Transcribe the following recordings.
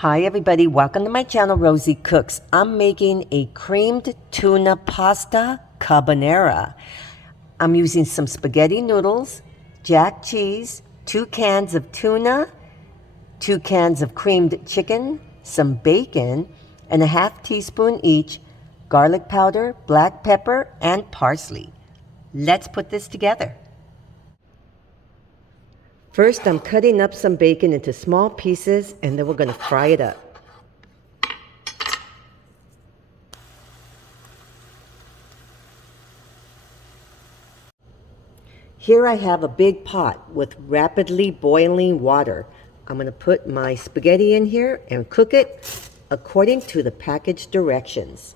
Hi everybody, welcome to my channel, Rosie Cooks. I'm making a creamed tuna pasta carbonara. I'm using some spaghetti noodles, jack cheese, 2 cans of tuna, 2 cans of creamed chicken, some bacon, and a half teaspoon each garlic powder, black pepper, and parsley. Let's put this together. First, I'm cutting up some bacon into small pieces, and then we're going to fry it up. Here I have a big pot with rapidly boiling water. I'm going to put my spaghetti in here and cook it according to the package directions.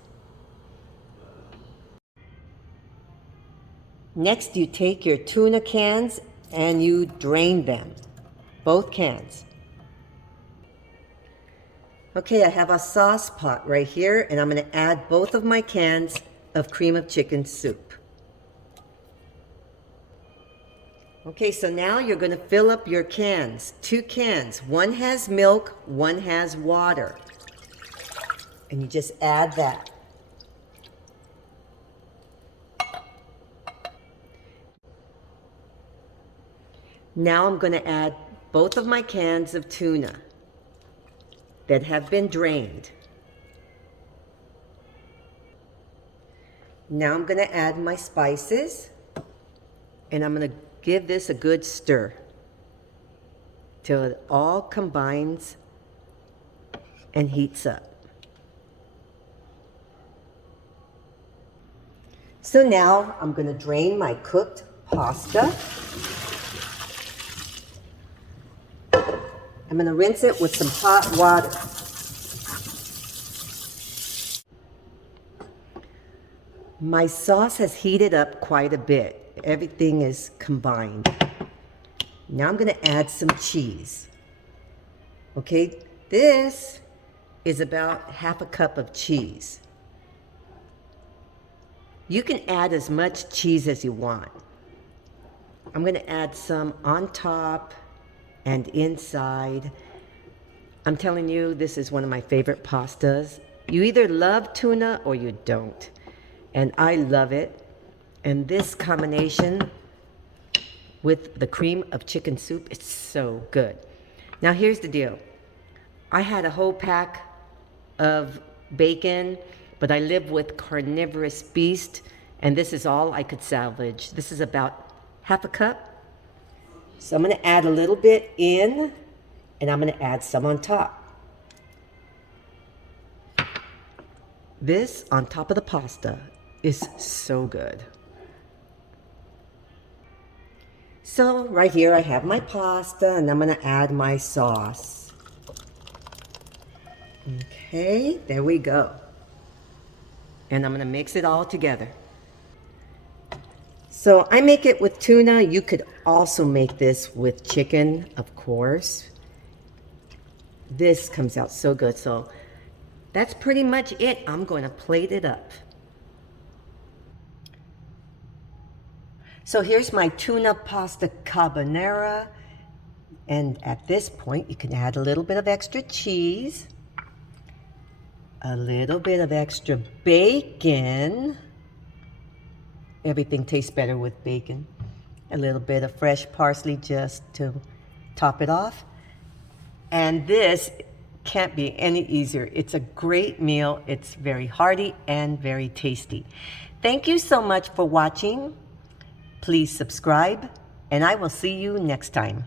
Next, you take your tuna cans and you drain them, both cans. Okay, I have a sauce pot right here, and I'm going to add both of my cans of cream of chicken soup. Okay, so now you're going to fill up your cans, 2 cans. One has milk, one has water. And you just add that. Now I'm going to add both of my cans of tuna that have been drained. Now I'm going to add my spices, and I'm going to give this a good stir till it all combines and heats up. So now I'm going to drain my cooked pasta. I'm going to rinse it with some hot water. My sauce has heated up quite a bit. Everything is combined. Now I'm going to add some cheese. Okay, this is about half a cup of cheese. You can add as much cheese as you want. I'm going to add some on top and inside. I'm telling you, this is one of my favorite pastas. You either love tuna or you don't. And I love it. And this combination with the cream of chicken soup, it's so good. Now here's the deal. I had a whole pack of bacon, but I live with carnivorous beast, and this is all I could salvage. This is about half a cup. So I'm going to add a little bit in, and I'm going to add some on top. This on top of the pasta is so good. So right here I have my pasta, and I'm going to add my sauce. Okay, there we go. And I'm going to mix it all together. So I make it with tuna. You could also make this with chicken, of course. This comes out so good. So that's pretty much it. I'm going to plate it up. So here's my tuna pasta carbonara. And at this point, you can add a little bit of extra cheese, a little bit of extra bacon. Everything tastes better with bacon. A little bit of fresh parsley just to top it off. And this can't be any easier. It's a great meal. It's very hearty and very tasty. Thank you so much for watching. Please subscribe, and I will see you next time.